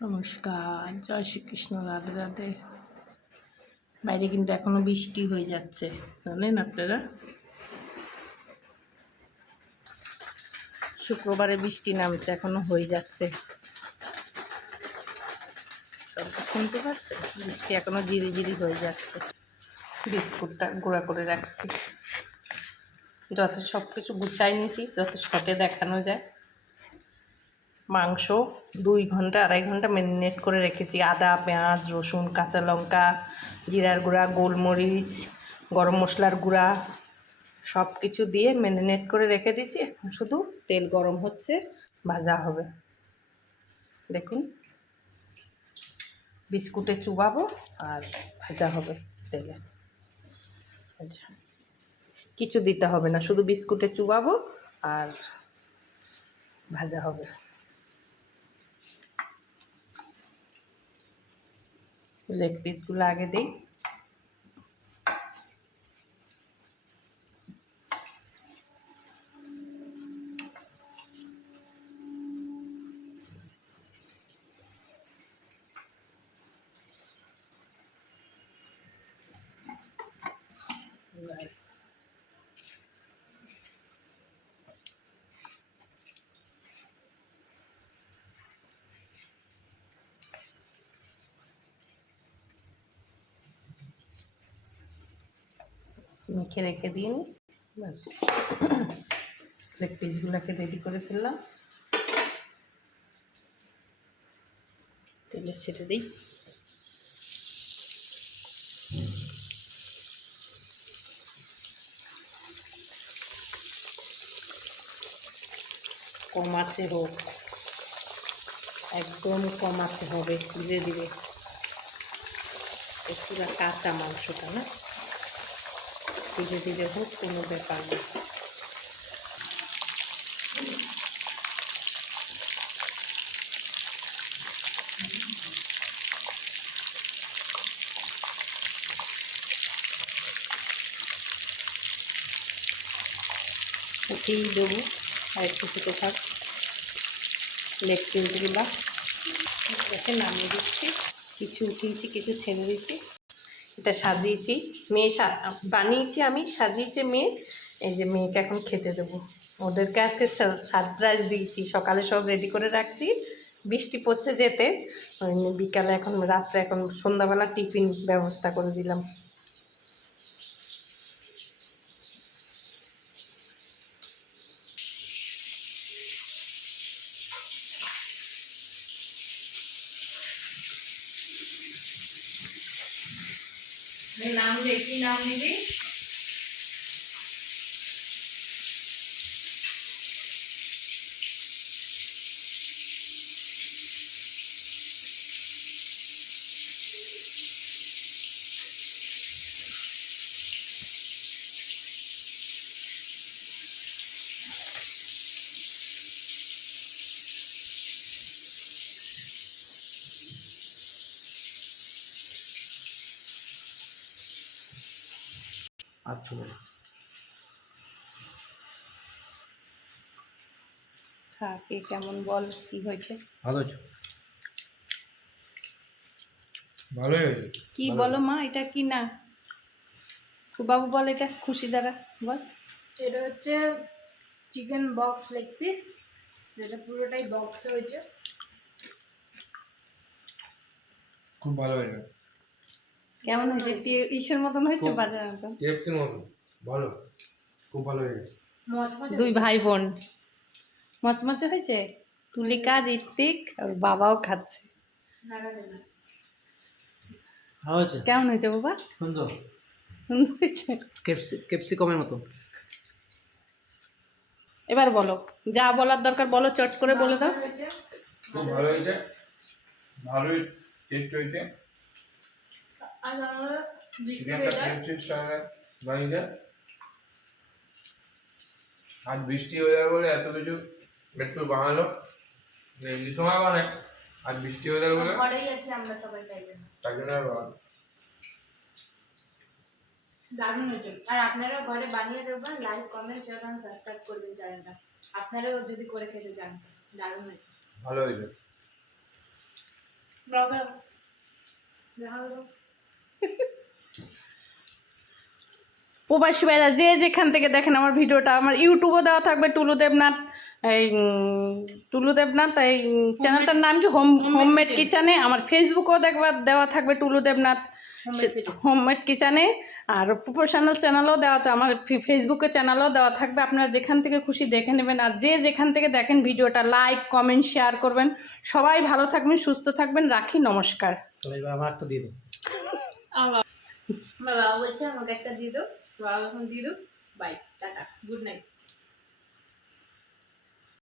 নমস্কার, জয় শ্রীকৃষ্ণ, রাধে রাধে। বাইরে কিন্তু এখনো বৃষ্টি হয়ে যাচ্ছে, জানেন আপনারা? শুক্রবারে বৃষ্টি নামছে, এখনো হয়ে যাচ্ছে। শুনতে পাচ্ছেন? বৃষ্টি এখনো ঝিরি ঝিরি হয়ে যাচ্ছে। বিস্কুটটা গুঁড়া করে রাখছি, যাতে সব কিছু গুছাই নিয়েছি, যাতে শর্টে দেখানো যায়। মাংস 2 ঘন্টা 2.5 ঘন্টা ম্যারিনেট করে রেখেছি। আদা, পেঁয়াজ, রসুন, কাঁচা লঙ্কা, জিরার গুঁড়া, গোলমরিচ, গরম মশলার গুঁড়া সব কিছু দিয়ে ম্যারিনেট করে রেখে দিয়েছি। এখন শুধু তেল গরম হচ্ছে, ভাজা হবে। দেখুন, বিস্কুটে চুবাবো আর ভাজা হবে তেলে। আচ্ছা, কিছু দিতে হবে না, শুধু বিস্কুটে চুবাবো আর ভাজা হবে। লেগ পিসগুলো আগে দিই। ব্যাস, মেখে রেখে দিন। ব্যাস, লেগ পিসগুলোকে রেডি করে ফেললাম। তেলে ছেড়ে দিই। কম আঁচে হোক, একদম কম আঁচে হবে, ধীরে ধীরে। পুরো কাঁচা মাংসটা না, ধীরে ধীরে হোক, কোনো ব্যাপার না। উঠিয়েই দেবো, আর একটু ফুটো থাক। লেগ পিসগুলো এটাকে নামিয়ে দিচ্ছি। কিছু উঠিয়েছি, কিছু ছেড়ে দিচ্ছি। এটা সাজিয়েছি, মেয়ে বানিয়েছি আমি, সাজিয়েছে মেয়ে। এই যে মেয়েকে এখন খেতে দেবো। ওদেরকে আজকে সারপ্রাইজ দিয়েছি, সকালে সব রেডি করে রাখছি। বৃষ্টি পড়ছে যেতে, বিকালে এখন রাত্রে এখন সন্ধ্যাবেলা টিফিন ব্যবস্থা করে দিলাম। নাম দে, কি নাম নিবি? আচ্ছা, খা, কে কেমন বল, কি হয়েছে? ভালো হয়েছে, ভালোই হয়েছে। কি বলো মা, এটা কি? না বাবু বল, এটা খুশি দ্বারা বল। এটা হচ্ছে চিকেন বক্স লেগ পিস, যেটা পুরোটাই বক্স হয়েছে। খুব ভালো হয়েছে। কেমন হয়েছে? ইসের মতন হয়েছে, বাজার মতন, কেএফসির মতো ভালো, খুব ভালো হয়েছে। দুই ভাই বোন মচমচে হয়েছে। তুলিকা, ঋত্বিক আর বাবাও খাচ্ছে। ভালো হয়েছে। কেমন হয়েছে বাবা? সুন্দর, সুন্দর হয়েছে। ক্যাপসিকামের মতো। এবার বলো, যা বলার দরকার বলো, চট করে বলে দাও। খুব ভালো হয়েছে, ভালোই টেস্ট হয়েছে। আজ আমরা চিকেনটা ক্রিসপি স্টাইলে বানিয়েছে। আজ বৃষ্টি হয়ে যাবে বলে এত কিছু একটু বানালো, এমনি সময় বানায়, আজ বৃষ্টি হয়ে যাবে বলে ঘরেই আছি আমরা সবাই, তাই জন্য আর বানালো। দারুণ হয়েছে। আর আপনারাও ঘরে বানিয়ে দেখবেন, লাইক, কমেন্ট, শেয়ার আর সাবস্ক্রাইব করবেন চ্যানেলটা। আপনারাও যদি করে খেতে চান, দারুণ হয়েছে। ভালো হয়েছে। দেখা গেল প্রবাসী ভাইরা যে যেখান থেকে দেখেন আমার ভিডিওটা, আমার ইউটিউবও দেওয়া থাকবে টুলু দেবনাথ, এই টুলু দেবনাথ, এই চ্যানেলটার নাম কি হোমমেড কিচেনে। আমার ফেসবুকেও দেওয়া থাকবে টুলু দেবনাথ হোমমেড কিচেনে, আর প্রফেশনাল চ্যানেলও দেওয়া, আমার ফেসবুকে চ্যানেলও দেওয়া থাকবে। আপনারা যেখান থেকে খুশি দেখে নেবেন, আর যে যেখান থেকে দেখেন ভিডিওটা লাইক কমেন্ট শেয়ার করবেন। সবাই ভালো থাকবেন, সুস্থ থাকবেন, রাখি, নমস্কার। আমার একটা দিয়ে দাও। আমার বাবা বলছে আমাকে একটা দিয়ে দাও, বাবা এখন দিয়ে দাও। Bye, tata, good night.